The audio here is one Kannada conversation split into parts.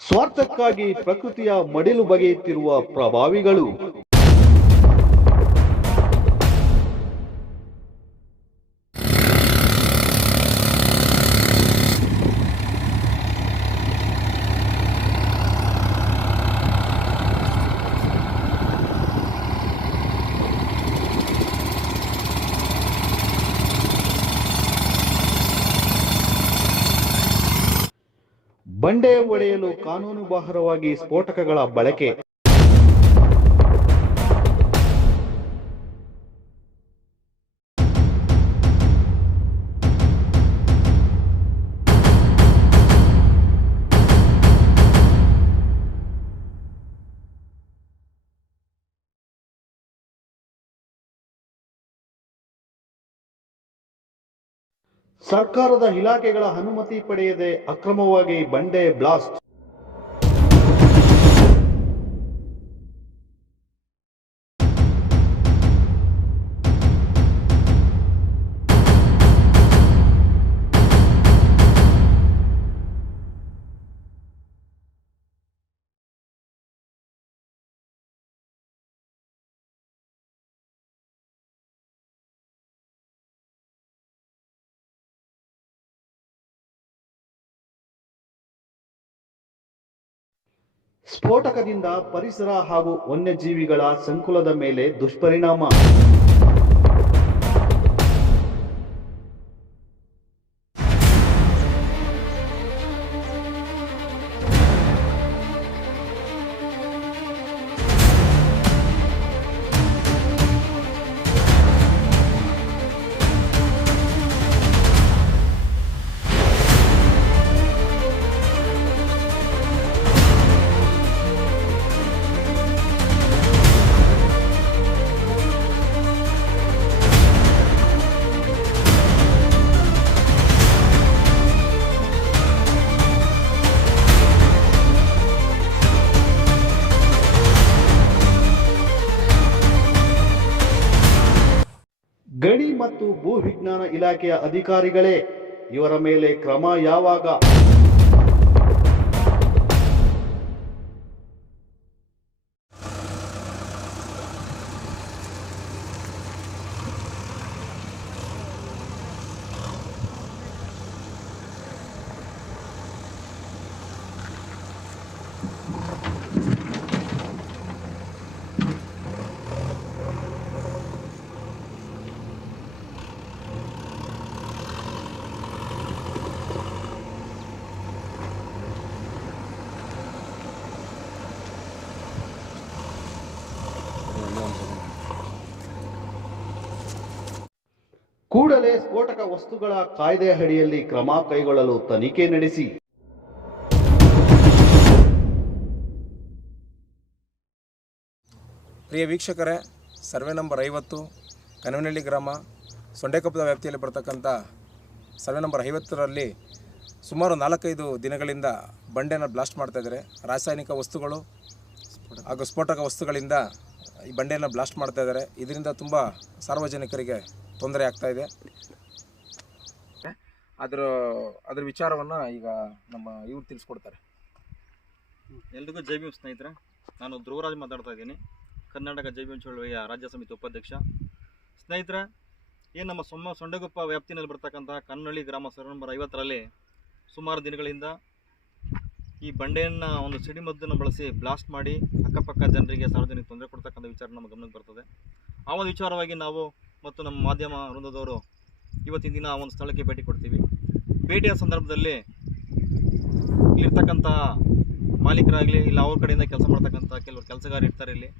ಸ್ವಾರ್ಥಕ್ಕಾಗಿ ಪ್ರಕೃತಿಯ ಮಡಿಲು ಬಗೆಯುತ್ತಿರುವ ಪ್ರಭಾವಿಗಳು. ಬಂಡೆ ಒಡೆಯಲು ಕಾನೂನುಬಾಹಿರವಾಗಿ ಸ್ಫೋಟಕಗಳ ಬಳಕೆ. ಸರ್ಕಾರದ ಇಲಾಖೆಗಳ ಅನುಮತಿ ಪಡೆಯದೆ ಅಕ್ರಮವಾಗಿ ಬಂಡೆ ಬ್ಲಾಸ್ಟ್. ಸ್ಫೋಟಕದಿಂದ ಪರಿಸರ ಹಾಗೂ ವನ್ಯಜೀವಿಗಳ ಸಂಕುಲದ ಮೇಲೆ ದುಷ್ಪರಿಣಾಮ. ಗಣಿ ಮತ್ತು ಭೂವಿಜ್ಞಾನ ಇಲಾಖೆಯ ಅಧಿಕಾರಿಗಳೇ, ಇವರ ಮೇಲೆ ಕ್ರಮ ಯಾವಾಗ? ಕೂಡಲೇ ಸ್ಫೋಟಕ ವಸ್ತುಗಳ ಕಾಯ್ದೆ ಅಡಿಯಲ್ಲಿ ಕ್ರಮ ಕೈಗೊಳ್ಳಲು ತನಿಖೆ ನಡೆಸಿ. ಪ್ರಿಯ ವೀಕ್ಷಕರೇ, ಸರ್ವೆ ನಂಬರ್ 50 ಕನವನಹಳ್ಳಿ ಗ್ರಾಮ ಸೊಂಡೆಕೊಪ್ಪದ ವ್ಯಾಪ್ತಿಯಲ್ಲಿ ಬರ್ತಕ್ಕಂಥ ಸರ್ವೆ ನಂಬರ್ 50ರಲ್ಲಿ ಸುಮಾರು 4-5 ದಿನಗಳಿಂದ ಬಂಡೆಯನ್ನು ಬ್ಲಾಸ್ಟ್ ಮಾಡ್ತಾಯಿದ್ದಾರೆ. ರಾಸಾಯನಿಕ ವಸ್ತುಗಳು ಹಾಗೂ ಸ್ಫೋಟಕ ವಸ್ತುಗಳಿಂದ ಈ ಬಂಡೆಯನ್ನು ಬ್ಲಾಸ್ಟ್ ಮಾಡ್ತಾಯಿದ್ದಾರೆ. ಇದರಿಂದ ತುಂಬ ಸಾರ್ವಜನಿಕರಿಗೆ ತೊಂದರೆ ಆಗ್ತಾಯಿದೆ. ಅದರ ವಿಚಾರವನ್ನು ಈಗ ನಮ್ಮ ಇವ್ರು ತಿಳಿಸ್ಕೊಡ್ತಾರೆ. ಎಲ್ರಿಗೂ ಜೈ ಭೀಮ್ ಸ್ನೇಹಿತರೆ, ನಾನು ಧ್ರುವರಾಜ್ ಮಾತಾಡ್ತಾ ಇದ್ದೀನಿ, ಕರ್ನಾಟಕ ಜೈ ಭೀಮ್ ಚಳವಳಿಯ ರಾಜ್ಯ ಸಮಿತಿ ಉಪಾಧ್ಯಕ್ಷ. ಸ್ನೇಹಿತರೆ, ಏನು ನಮ್ಮ ಸೊಂಡೆಕೊಪ್ಪ ವ್ಯಾಪ್ತಿನಲ್ಲಿ ಬರ್ತಕ್ಕಂತಹ ಕನ್ನಳ್ಳಿ ಗ್ರಾಮ ಸರ್ವೆ ನಂಬರ್ 50ರಲ್ಲಿ ಸುಮಾರು ದಿನಗಳಿಂದ ಈ ಬಂಡೆಯನ್ನು ಒಂದು ಸಿಡಿಮದ್ದನ್ನು ಬಳಸಿ ಬ್ಲಾಸ್ಟ್ ಮಾಡಿ ಅಕ್ಕಪಕ್ಕ ಜನರಿಗೆ ಸಾರ್ವಜನಿಕ ತೊಂದರೆ ಕೊಡ್ತಕ್ಕಂಥ ವಿಚಾರ ನಮ್ಮ ಗಮನಕ್ಕೆ ಬರ್ತದೆ. ಆ ಒಂದು ವಿಚಾರವಾಗಿ ನಾವು ಮತ್ತು ನಮ್ಮ ಮಾಧ್ಯಮ ವೃಂದದವರು ಇವತ್ತಿನ ದಿನ ಒಂದು ಸ್ಥಳಕ್ಕೆ ಭೇಟಿ ಕೊಡ್ತೀವಿ. ಭೇಟಿಯ ಸಂದರ್ಭದಲ್ಲಿ ಇಲ್ಲಿರ್ತಕ್ಕಂಥ ಮಾಲೀಕರಾಗಲಿ, ಇಲ್ಲ ಅವ್ರ ಕಡೆಯಿಂದ ಕೆಲಸ ಮಾಡ್ತಕ್ಕಂಥ ಕೆಲವರು ಕೆಲಸಗಾರ ಇರ್ತಾರೆ. ಇಲ್ಲಿ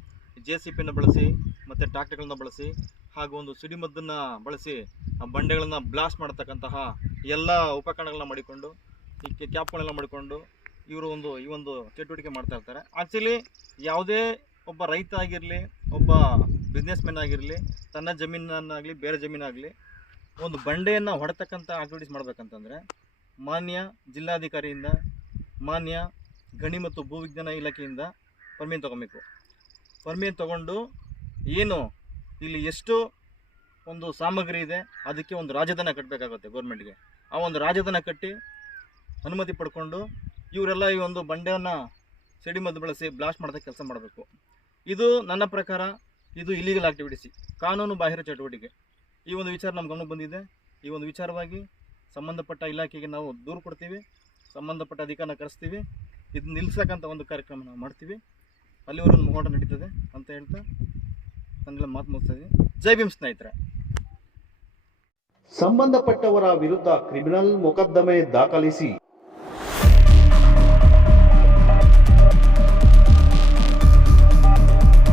JCPಯನ್ನು ಬಳಸಿ ಮತ್ತು ಟ್ರ್ಯಾಕ್ಟರ್ಗಳನ್ನ ಬಳಸಿ ಹಾಗೂ ಒಂದು ಸಿಡಿಮದ್ದನ್ನು ಬಳಸಿ ಆ ಬಂಡೆಗಳನ್ನು ಬ್ಲಾಸ್ಟ್ ಮಾಡ್ತಕ್ಕಂತಹ ಎಲ್ಲ ಉಪಕರಣಗಳನ್ನ ಮಾಡಿಕೊಂಡು, ಈ ಕ್ಯಾಪ್ಗಳನ್ನೆಲ್ಲ ಮಾಡಿಕೊಂಡು ಇವರು ಈ ಒಂದು ಚಟುವಟಿಕೆ ಮಾಡ್ತಾ ಇರ್ತಾರೆ. ಆ್ಯಕ್ಚುಲಿ ಯಾವುದೇ ಒಬ್ಬ ರೈತ ಆಗಿರಲಿ, ಒಬ್ಬ ಬಿಸ್ನೆಸ್ ಮ್ಯಾನ್ ಆಗಿರಲಿ, ತನ್ನ ಜಮೀನನ್ನಾಗಲಿ ಬೇರೆ ಜಮೀನಾಗಲಿ ಒಂದು ಬಂಡೆಯನ್ನು ಹೊಡೆತಕ್ಕಂಥ ಆಕ್ಟಿವಿಟೀಸ್ ಮಾಡಬೇಕಂತಂದರೆ ಮಾನ್ಯ ಜಿಲ್ಲಾಧಿಕಾರಿಯಿಂದ, ಮಾನ್ಯ ಗಣಿ ಮತ್ತು ಭೂವಿಜ್ಞಾನ ಇಲಾಖೆಯಿಂದ ಪರ್ಮಿಷನ್ ತೊಗೊಬೇಕು. ಪರ್ಮಿಷನ್ ತೊಗೊಂಡು ಏನು ಇಲ್ಲಿ ಎಷ್ಟು ಒಂದು ಸಾಮಗ್ರಿ ಇದೆ ಅದಕ್ಕೆ ಒಂದು ರಾಜಧನ ಕಟ್ಟಬೇಕಾಗುತ್ತೆ ಗೌರ್ಮೆಂಟ್ಗೆ. ಆ ಒಂದು ರಾಜಧನ ಕಟ್ಟಿ ಅನುಮತಿ ಪಡ್ಕೊಂಡು ಇವರೆಲ್ಲ ಈ ಒಂದು ಬಂಡೆಯನ್ನು ಸಿಡಿಮದ್ದು ಬಳಸಿ ಬ್ಲಾಸ್ಟ್ ಮಾಡೋದಕ್ಕೆ ಕೆಲಸ ಮಾಡಬೇಕು. ಇದು ನನ್ನ ಪ್ರಕಾರ ಇದು ಇಲೀಗಲ್ ಆಕ್ಟಿವಿಟೀಸ್, ಕಾನೂನು ಬಾಹಿರ ಚಟುವಟಿಕೆ. ಈ ಒಂದು ವಿಚಾರ ನಮ್ಮ ಗಮನಕ್ಕೆ ಬಂದಿದೆ. ಈ ಒಂದು ವಿಚಾರವಾಗಿ ಸಂಬಂಧಪಟ್ಟ ಇಲಾಖೆಗೆ ನಾವು ದೂರು ಕೊಡ್ತೀವಿ, ಸಂಬಂಧಪಟ್ಟ ಅಧಿಕಾರನ ಕರೆಸ್ತೀವಿ. ಇದು ನಿಲ್ಲಿಸಕ್ಕಂಥ ಒಂದು ಕಾರ್ಯಕ್ರಮ ನಾವು ಮಾಡ್ತೀವಿ. ಅಲ್ಲಿವರೆಗೂ ಹೋರಾಟ ನಡೀತದೆ ಅಂತ ಹೇಳ್ತಾ ನನ್ನೆಲ್ಲ ಮಾತು ಮುಗಿಸ್ತಾ ಇದ್ದೀನಿ. ಜೈ ಭೀಮ್ ಸ್ನೇಹಿತರೆ. ಸಂಬಂಧಪಟ್ಟವರ ವಿರುದ್ಧ ಕ್ರಿಮಿನಲ್ ಮೊಕದ್ದಮೆ ದಾಖಲಿಸಿ